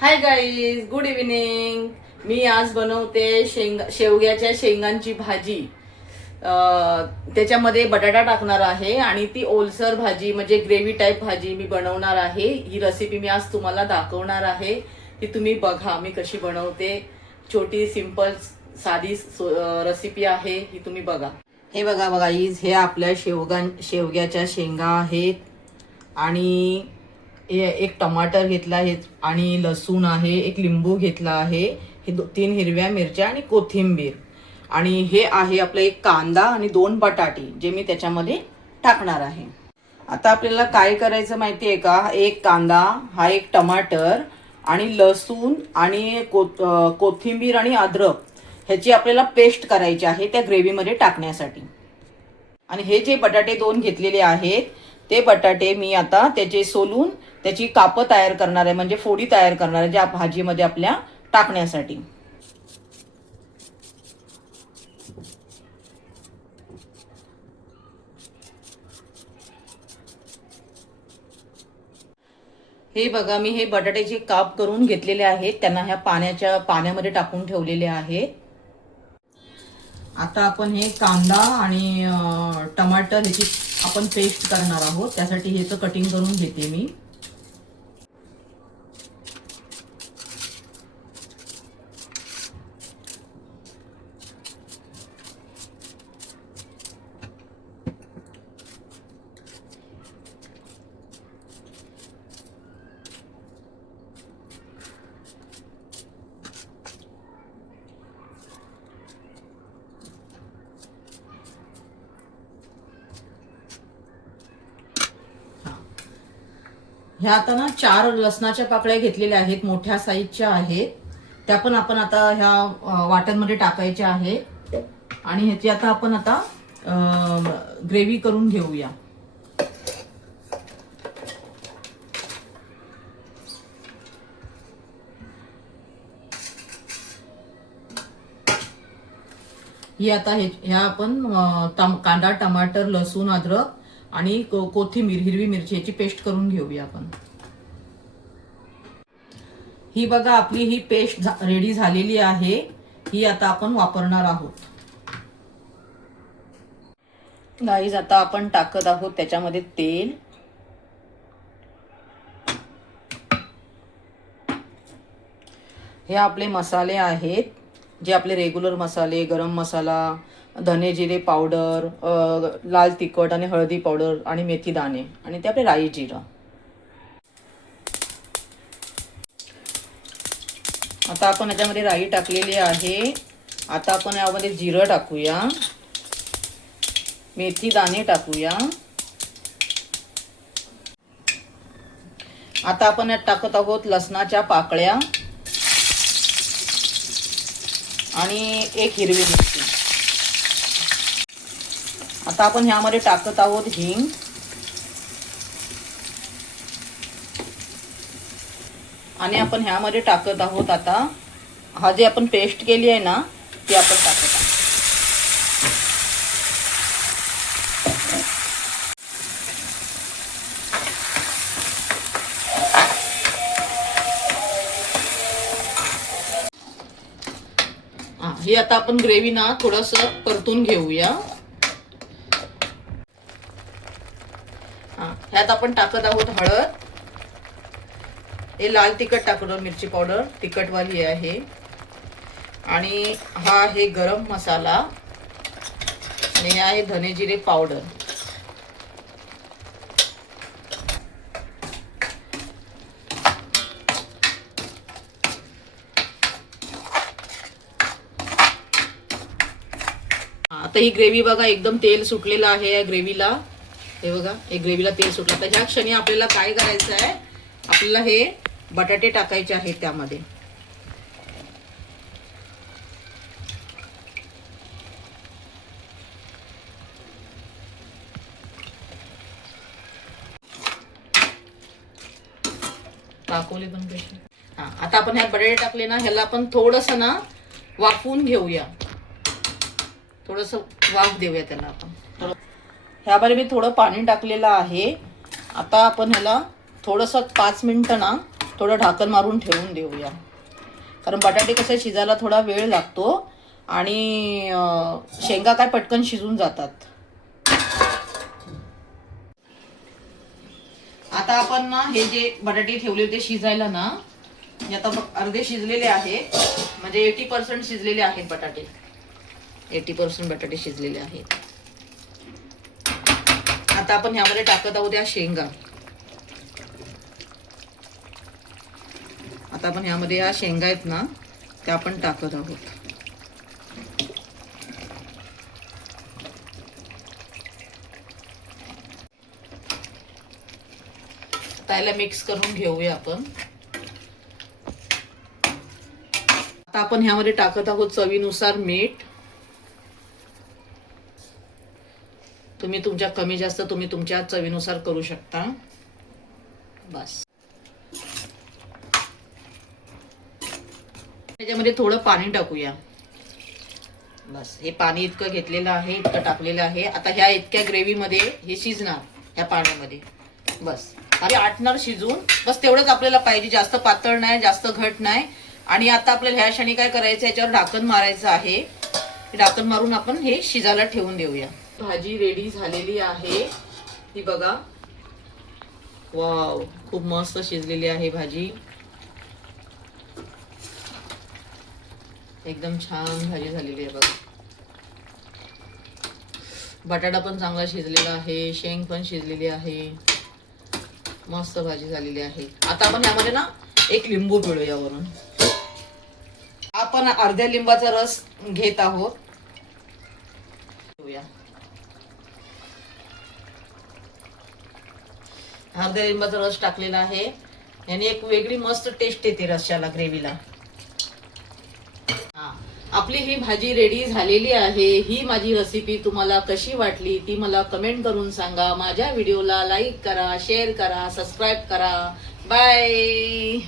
हाय guys, good evening. मी आज बनवते शेवग्याच्या शेंगांची भाजी. त्याच्यामध्ये बटाटा टाकणार आहे आणि ती ओलसर भाजी म्हणजे ग्रेव्ही टाईप भाजी मी बनवणार आहे. ही रेसिपी मी आज तुम्हाला दाखवणार आहे. ती तुम्ही बघा मी कशी बनवते. छोटी सिंपल साधी रेसिपी आहे, ही तुम्ही बघा. हे बघा गाईज, हे आपल्या शेवग्याच्या शेंगा आहेत आणि एक टमाटर घेतला आहे आणि लसूण आहे, एक लिंबू घेतला आहे, हे 3 हिरव्या मिरच्या आणि कोथिंबीर, आणि हे आहे आपला एक कांदा आणि 2 बटाटे जे मी त्याच्यामध्ये टाकणार आहे. आता आपल्याला काय करायचं माहिती आहे का? एक कांदा, हा एक टमाटर आणि लसूण आणि कोथिंबीर आणि अद्रक ह्याची आपल्याला पेस्ट करायची आहे त्या ग्रेव्हीमध्ये टाकण्यासाठी. आणि हे जे बटाटे 2 घेतलेले आहेत ते बटाटे मी आता त्याचे सोलून त्याची कापं तयार करणार आहे, म्हणजे फोडी तयार करणार आहे ज्या भाजीमध्ये आपल्या टाकण्यासाठी. हे बघा, मी हे बटाट्याचे काप करून घेतलेले आहेत, त्यांना ह्या पाण्यामध्ये टाकून ठेवलेले आहेत. आता आपण हे कांदा आणि टमाटर ह्याची आपण पेस्ट करणार आहोत. त्यासाठी ह्याचं कटिंग करून घेते मी. ह्या आता ना 4 लसणाच्या पाकळ्या घेतलेल्या आहेत, मोठ्या साईजच्या आहेत. त्या पण आपण आता ह्या वाटणमध्ये टाकायच्या आहेत आणि ह्याची आता आपण ग्रेव्ही करून घेऊया. ही आता ह्या आपण कांदा, टमाटर, लसूण, अद्रक आणि कोथिंबीर, हिरवी मिरची याची पेस्ट करून घेऊया आपण. ही बघा, आपली ही पेस्ट रेडी झालेली आहे. ही आता आपण वापरणार आहोत. गाईज, आता आपण टाकत आहोत त्याच्यामध्ये तेल. हे आपले मसाले आहेत, जे आपले रेग्युलर मसाले, गरम मसाला, धने जिरे पावडर, लाल तिखट आणि हळदी पावडर आणि मेथी दाणे, आणि ते आपले राई जिरा. आता आपण याच्यामध्ये राई टाकलेली आहे. आता आपण यामध्ये जिरं टाकूया, मेथी दाणे टाकूया. आता आपण यात टाकत आहोत लसणाच्या पाकळ्या आणि एक हिरवी मिरची. आता आपण ह्यामध्ये टाकत आहोत हिंग आणि आपण ह्यामध्ये टाकत आहोत आता हा जे आपण पेस्ट केली आहे ना ती आपण टाकत आहोत. ही आता आपण ग्रेव्ही ना थोडंसं परतून घेऊया. ह्यात आपण टाकत आहोत हळद, हे लाल तिखट टाकून, मिरची पावडर तिखटवाली आहे, आणि हा आहे गरम मसाला, आणि हे आहे धने जिरे पावडर. आता ही ग्रेव्ही बघा, एकदम तेल सुटलेलं आहे या ग्रेव्हीला. हे बघा, हे ग्रेव्हीला तेल सुटलं. तर ह्या क्षणी आपल्याला काय करायचं आहे, आपल्याला हे बटाटे टाकायचे आहेत त्यामध्ये. टाकवले पण कशी. आता आपण ह्यात बटाटे टाकले ना, ह्याला आपण थोडंसं ना वाफवून घेऊया, थोडंसं वाफ देऊया त्याला आपण. ह्यामध्ये मी थोडं पाणी टाकलेलं आहे. आता आपण ह्याला थोडंसं 5 मिनिटं ना थोडं ढाकण मारून ठेवून देऊया, कारण बटाटे कसे शिजायला थोडा वेळ लागतो आणि शेंगा काय पटकन शिजून जातात. आता आपण ना हे जे बटाटे ठेवले होते शिजायला ना, हे आता अर्धे शिजलेले आहेत, म्हणजे 80% शिजलेले आहेत बटाटे. 80% बटाटे शिजलेले आहेत. आता आपण ह्यामध्ये टाकत आहोत या शेंगा. आता आपण ह्यामध्ये या शेंगा आहेत ना त्या आपण टाकत आहोत. त्याला मिक्स करून घेऊया आपण. आता आपण ह्यामध्ये टाकत आहोत चवीनुसार मीठ. तुम्ही तुमच्या कमी जास्त तुम्ही तुमच्या चवीनुसार करू शकता. बस त्याच्यामध्ये थोडं पाणी टाकूया. बस हे पाणी इतकं घेतलेलं आहे, इतकं टाकलेलं आहे. आता ह्या इतक्या ग्रेव्ही मध्ये हे शिजणार ह्या पाण्यामध्ये. बस आणि आटणार शिजून. बस तेवढंच आपल्याला पाहिजे, जास्त पातळ नाही जास्त घट नाही. आणि आता आपल्याला ह्या क्षणी काय करायचं, याच्यावर ढाकण मारायचं आहे. ढाकण मारून आपण हे शिजायला ठेवून देऊया. भाजी रेडी झालेली आहे, ती बघा. वाव, खूप मस्त शिजलेली आहे भाजी. एकदम छान भाजी झालेली आहे बघा. बटाटा पण चांगला शिजलेला आहे, शेंग पण शिजलेली आहे, मस्त भाजी झालेली आहे. आता आपण यामध्ये ना एक लिंबू पिळूया वरून. आपण अर्ध्या लिंबाचा रस घेत आहोत. अर्ध्या लिंबाचा रस टाकलेला आहे, याने एक वेगळी मस्त टेस्ट येते रश्याला, ग्रेव्हीला. आपली ही भाजी रेडी झालेली आहे. ही माझी रेसिपी तुम्हाला कशी वाटली ती मला कमेंट करून सांगा. माझ्या व्हिडिओला लाईक करा, शेअर करा, सबस्क्राईब करा. बाय.